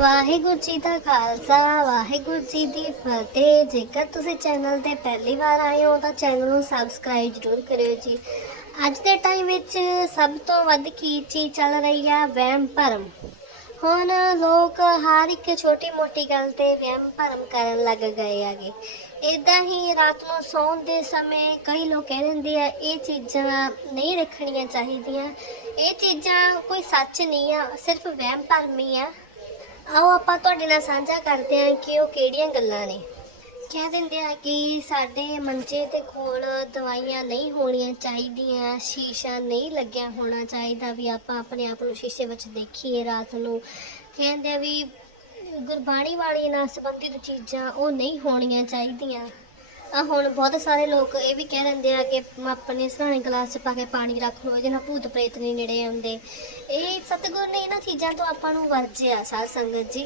ਵਾਹਿਗੁਰੂ ਜੀ ਦਾ ਖਾਲਸਾ, ਵਾਹਿਗੁਰੂ ਜੀ ਦੀ ਫਤਿਹ। ਜੇਕਰ ਤੁਸੀਂ ਚੈਨਲ ਤੇ ਪਹਿਲੀ ਵਾਰ ਆਏ ਹੋ, ਤਾਂ ਚੈਨਲ ਨੂੰ ਸਬਸਕ੍ਰਾਈਬ ਜ਼ਰੂਰ ਕਰਿਓ ਜੀ। ਅੱਜ ਦੇ ਟਾਈਮ ਵਿੱਚ ਸਭ ਤੋਂ ਵੱਧ ਕੀ ਚੀਜ਼ ਚੱਲ ਰਹੀ ਆ? ਵਹਿਮ ਭਰਮ। ਹੁਣ ਲੋਕ ਹਰ ਇੱਕ ਛੋਟੀ ਮੋਟੀ ਗੱਲ ਤੇ ਵਹਿਮ ਭਰਮ ਕਰਨ ਲੱਗ ਗਏ ਆਗੇ ਇਦਾਂ ਹੀ ਰਾਤ ਨੂੰ ਸੌਣ ਦੇ ਸਮੇਂ ਕਈ ਲੋਕ ਕਹਿ ਦਿੰਦੇ ਆ, ਇਹ ਚੀਜ਼ਾਂ ਨਹੀਂ ਰੱਖਣੀਆਂ ਚਾਹੀਦੀਆਂ। ਇਹ ਚੀਜ਼ਾਂ ਕੋਈ ਸੱਚ ਨਹੀਂ ਆ, ਸਿਰਫ ਵਹਿਮ ਭਰਮ ਹੀ ਆ। ਆਓ ਆਪਾਂ ਤੁਹਾਡੇ ਨਾਲ ਸਾਂਝਾ ਕਰਦੇ ਹਾਂ ਕਿ ਉਹ ਕਿਹੜੀਆਂ ਗੱਲਾਂ ਨੇ। ਕਹਿ ਦਿੰਦੇ ਆ ਕਿ ਸਾਡੇ ਮੰਜੇ ਦੇ ਕੋਲ ਦਵਾਈਆਂ ਨਹੀਂ ਹੋਣੀਆਂ ਚਾਹੀਦੀਆਂ, ਸ਼ੀਸ਼ਾ ਨਹੀਂ ਲੱਗਿਆ ਹੋਣਾ ਚਾਹੀਦਾ ਵੀ ਆਪਾਂ ਆਪਣੇ ਆਪ ਨੂੰ ਸ਼ੀਸ਼ੇ ਵਿੱਚ ਦੇਖੀਏ ਰਾਤ ਨੂੰ। ਕਹਿੰਦੇ ਆ ਵੀ ਗੁਰਬਾਣੀ ਵਾਲੀ ਨਾਲ ਸੰਬੰਧਿਤ ਚੀਜ਼ਾਂ ਉਹ ਨਹੀਂ ਹੋਣੀਆਂ ਚਾਹੀਦੀਆਂ। ਆ ਹੁਣ ਬਹੁਤ ਸਾਰੇ ਲੋਕ ਇਹ ਵੀ ਕਹਿ ਦਿੰਦੇ ਆ ਕਿ ਆਪਣੇ ਸਰਾਣੇ ਗਲਾਸ 'ਚ ਪਾ ਕੇ ਪਾਣੀ ਰੱਖ ਲਓ, ਇਹਦੇ ਨਾਲ ਭੂਤ ਪ੍ਰੇਤ ਨਹੀਂ ਨੇੜੇ ਆਉਂਦੇ। ਇਹ ਸਤਿਗੁਰ ਨੇ ਇਹਨਾਂ ਚੀਜ਼ਾਂ ਤੋਂ ਆਪਾਂ ਨੂੰ ਵਰਜਿਆ ਸਾਧ ਸੰਗਤ ਜੀ।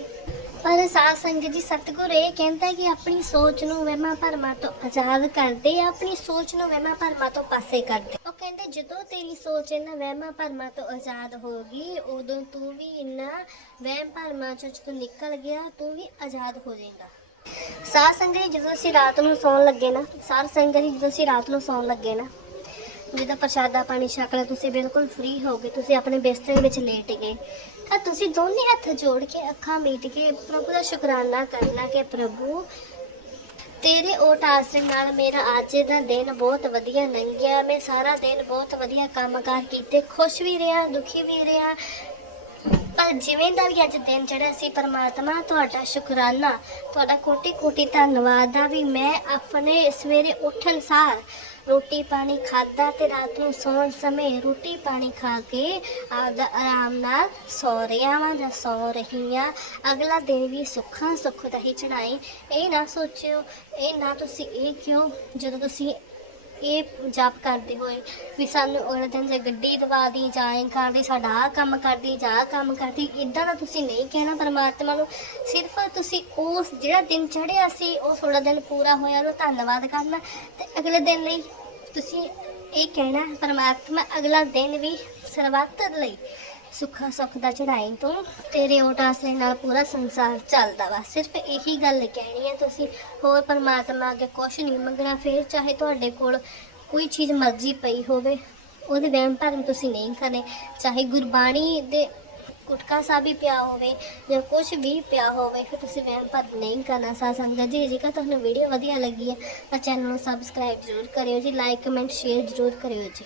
ਪਰ ਸਾਧ ਸੰਗਤ ਜੀ, ਸਤਿਗੁਰ ਇਹ ਕਹਿੰਦਾ ਕਿ ਆਪਣੀ ਸੋਚ ਨੂੰ ਵਹਿਮਾਂ ਭਰਮਾਂ ਤੋਂ ਆਜ਼ਾਦ ਕਰਦੇ ਆ, ਆਪਣੀ ਸੋਚ ਨੂੰ ਵਹਿਮਾਂ ਭਰਮਾਂ ਤੋਂ ਪਾਸੇ ਕਰਦੇ। ਉਹ ਕਹਿੰਦੇ, ਜਦੋਂ ਤੇਰੀ ਸੋਚ ਇਹਨਾਂ ਵਹਿਮਾਂ ਭਰਮਾਂ ਤੋਂ ਆਜ਼ਾਦ ਹੋ ਗਈ, ਉਦੋਂ ਤੂੰ ਵੀ ਇਹਨਾਂ ਵਹਿਮ ਭਰਮਾਂ ਚੋਂ ਜਦੋਂ ਨਿਕਲ ਗਿਆ, ਤੂੰ ਵੀ ਆਜ਼ਾਦ ਹੋ ਜਾਏਗਾ। ਸਾਧ ਸੰਗਤ ਜੀ, ਜਦੋਂ ਅਸੀਂ ਰਾਤ ਨੂੰ ਸੌਣ ਲੱਗੇ ਨਾ, ਸਾਧ ਸੰਗਤ ਜੀ, ਜਦੋਂ ਅਸੀਂ ਰਾਤ ਨੂੰ ਸੌਣ ਲੱਗੇ ਨਾ ਜਿਹਦਾ ਪ੍ਰਸ਼ਾਦਾ ਪਾਣੀ ਛਕ ਲਿਆ, ਤੁਸੀਂ ਬਿਲਕੁਲ ਫ੍ਰੀ ਹੋ ਗਏ, ਤੁਸੀਂ ਆਪਣੇ ਬਿਸਤਰੇ ਵਿੱਚ ਲੇਟ ਗਏ, ਤਾਂ ਤੁਸੀਂ ਦੋਨੇ ਹੱਥ ਜੋੜ ਕੇ ਅੱਖਾਂ ਮੀਟ ਕੇ ਪ੍ਰਭੂ ਦਾ ਸ਼ੁਕਰਾਨਾ ਕਰਨਾ ਕਿ ਪ੍ਰਭੂ, ਤੇਰੇ ਓਟ ਆਸਰੇ ਨਾਲ ਮੇਰਾ ਅੱਜ ਦਾ ਦਿਨ ਬਹੁਤ ਵਧੀਆ ਲੰਘਿਆ, ਮੈਂ ਸਾਰਾ ਦਿਨ ਬਹੁਤ ਵਧੀਆ ਕੰਮਕਾਰ ਕੀਤੇ, ਖੁਸ਼ ਵੀ ਰਿਹਾ, ਦੁਖੀ ਵੀ ਰਿਹਾ ਪਰ ਜਿਵੇਂ ਦਾ ਵੀ ਅੱਜ ਦਿਨ ਚੜਿਆ ਸੀ ਪਰਮਾਤਮਾ, ਤੁਹਾਡਾ ਸ਼ੁਕਰਾਨਾ, ਤੁਹਾਡਾ ਕੋਟੀ ਕੋਟੀ ਧੰਨਵਾਦ ਆ ਵੀ ਮੈਂ ਆਪਣੇ ਸਵੇਰੇ ਉੱਠਣ ਸਾਰ ਰੋਟੀ ਪਾਣੀ ਖਾਦਾ ਤੇ ਰਾਤ ਨੂੰ ਸੌਣ ਸਮੇਂ ਰੋਟੀ ਪਾਣੀ ਖਾ ਕੇ ਆਪਦਾ ਆਰਾਮ ਨਾਲ ਸੌ ਰਿਹਾ ਵਾਂ ਜਾਂ ਸੌ ਰਹੀ ਆ ਅਗਲਾ ਦਿਨ ਵੀ ਸੁੱਖਾਂ ਸੁੱਖ ਦਾ ਹੀ ਚੜਾਈ ਇਹ ਨਾ ਸੋਚਿਓ, ਇਹ ਨਾ ਤੁਸੀਂ ਇਹ ਕਿਉਂ? ਜਦੋਂ ਤੁਸੀਂ ਇਹ ਜਪ ਕਰਦੇ ਹੋਏ ਵੀ ਸਾਨੂੰ ਉਹਨਾਂ ਦਿਨ ਜੇ ਗੱਡੀ ਦਵਾ ਦੀ ਜਾਂ ਇਹ ਕਰਦੀ ਸਾਡਾ ਆਹ ਕੰਮ ਕਰਦੀ, ਜਾਂ ਆਹ ਕੰਮ ਕਰਦੀ ਇਦਾਂ ਦਾ ਤੁਸੀਂ ਨਹੀਂ ਕਹਿਣਾ ਪਰਮਾਤਮਾ ਨੂੰ। ਸਿਰਫ ਤੁਸੀਂ ਉਸ ਜਿਹੜਾ ਦਿਨ ਚੜ੍ਹਿਆ ਸੀ ਉਹ ਥੋੜਾ ਦਿਨ ਪੂਰਾ ਹੋਇਆ ਉਹਨੂੰ ਧੰਨਵਾਦ ਕਰਨਾ। ਤੇ ਅਗਲੇ ਦਿਨ ਲਈ ਤੁਸੀਂ ਇਹ ਕਹਿਣਾ ਪਰਮਾਤਮਾ ਅਗਲਾ ਦਿਨ ਵੀ ਸਰਬੱਤ ਲਈ। ਸੁੱਖਾ ਸੁੱਖ ਦਾ ਚੜਾਈ ਤੋਂ ਤੇਰੇ ਓਟ ਆਸਰੇ ਨਾਲ ਪੂਰਾ ਸੰਸਾਰ ਚੱਲਦਾ ਵਾ। ਸਿਰਫ ਇਹੀ ਗੱਲ ਕਹਿਣੀ ਹੈ ਤੁਸੀਂ ਹੋਰ ਪਰਮਾਤਮਾ ਅੱਗੇ ਕੁਛ ਨਹੀਂ ਮੰਗਣਾ, ਫਿਰ ਚਾਹੇ ਤੁਹਾਡੇ ਕੋਲ ਕੋਈ ਚੀਜ਼ ਮਰਜ਼ੀ ਪਈ ਹੋਵੇ, ਉਹਦੇ ਵਹਿਮ ਭਰਮ ਤੁਸੀਂ ਨਹੀਂ ਕਰਨੇ ਚਾਹੇ ਗੁਰਬਾਣੀ ਦੇ ਗੁਟਕਾ ਸਾਹਿਬ ਹੀ ਪਿਆ ਹੋਵੇ ਜਾਂ ਕੁਝ ਵੀ ਪਿਆ ਹੋਵੇ, ਫਿਰ ਤੁਸੀਂ ਵਹਿਮ ਭਰਮ ਨਹੀਂ ਕਰਨਾ ਸਾ ਸੰਗਤ ਜੀ। ਜੇਕਰ ਤੁਹਾਨੂੰ ਵੀਡੀਓ ਵਧੀਆ ਲੱਗੀ ਹੈ ਤਾਂ ਚੈਨਲ ਨੂੰ ਸਬਸਕ੍ਰਾਈਬ ਜ਼ਰੂਰ ਕਰਿਓ ਜੀ ਲਾਈਕ ਕਮੈਂਟ ਸ਼ੇਅਰ ਜ਼ਰੂਰ ਕਰਿਓ ਜੀ।